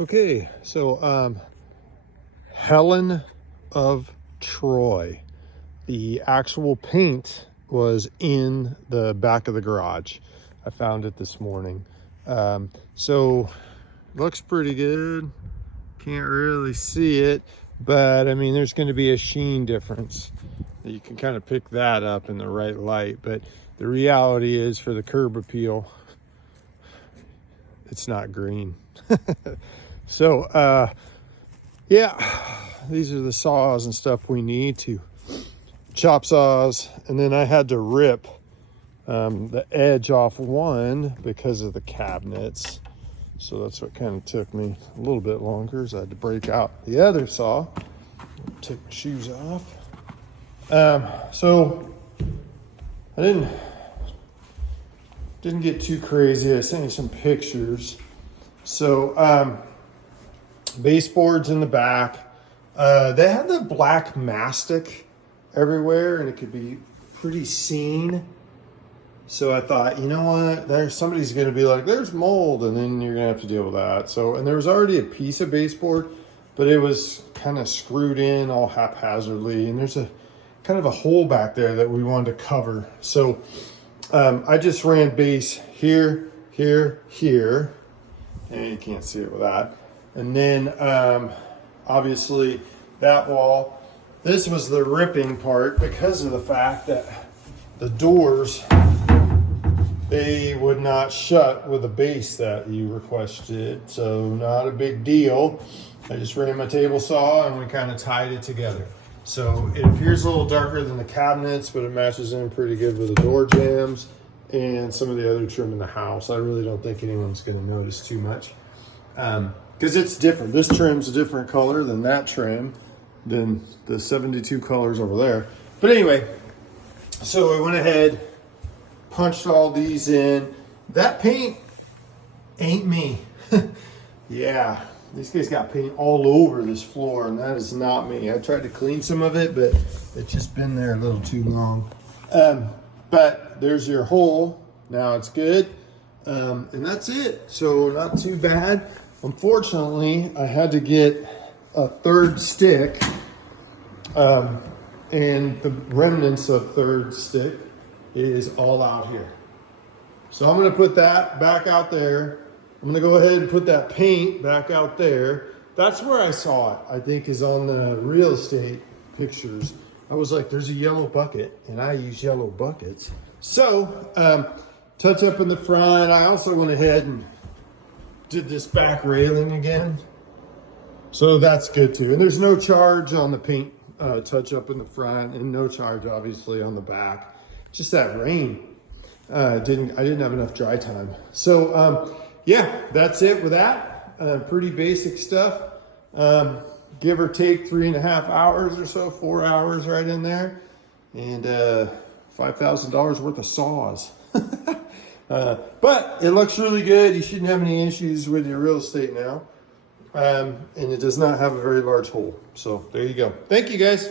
Okay, so Helen of Troy. The actual paint was in the back of the garage. I found it this morning. So looks pretty good. Can't really see it, but I mean, there's going to be a sheen difference. You can kind of pick that up in the right light, but the reality is for the curb appeal, it's not green. So yeah, these are the saws and stuff we need to chop saws. And then I had to rip the edge off one because of the cabinets. So that's what kind of took me a little bit longer, is I had to break out the other saw. Take my shoes off. So I didn't get too crazy. I sent you some pictures. So baseboards in the back. They had the black mastic everywhere and it could be pretty seen. So I thought, you know what, somebody's going to be like, there's mold, and then you're going to have to deal with that. So, and there was already a piece of baseboard, but it was kind of screwed in all haphazardly. And there's a kind of a hole back there that we wanted to cover. So I just ran base here, here, here. And you can't see it with that. And then obviously that wall, this was the ripping part because of the fact that the doors, they would not shut with the base that you requested. So not a big deal. I just ran my table saw and we kind of tied it together. So it appears a little darker than the cabinets, but it matches in pretty good with the door jambs and some of the other trim in the house. I really don't think anyone's going to notice too much. Because it's different. This trim's a different color than that trim, than the 72 colors over there. But anyway, so I went ahead, punched all these in. That paint ain't me. Yeah, these guys got paint all over this floor, and that is not me. I tried to clean some of it, but it's just been there a little too long. But there's your hole. Now it's good. And that's it. So not too bad. Unfortunately, I had to get a third stick, and the remnants of third stick is all out here. So I'm going to put that back out there. I'm going to go ahead and put that paint back out there. That's where I saw it, I think, is on the real estate pictures. I was like, there's a yellow bucket, and I use yellow buckets. So touch up in the front. I also went ahead and did this back railing again. So that's good too. And there's no charge on the paint touch up in the front, and no charge obviously on the back. Just that rain. I didn't have enough dry time. So yeah, that's it with that. Pretty basic stuff. Give or take 3.5 hours or so, 4 hours right in there. And $5,000 worth of saws. But it looks really good. You shouldn't have any issues with your real estate now. And it does not have a very large hole. So there you go. Thank you guys.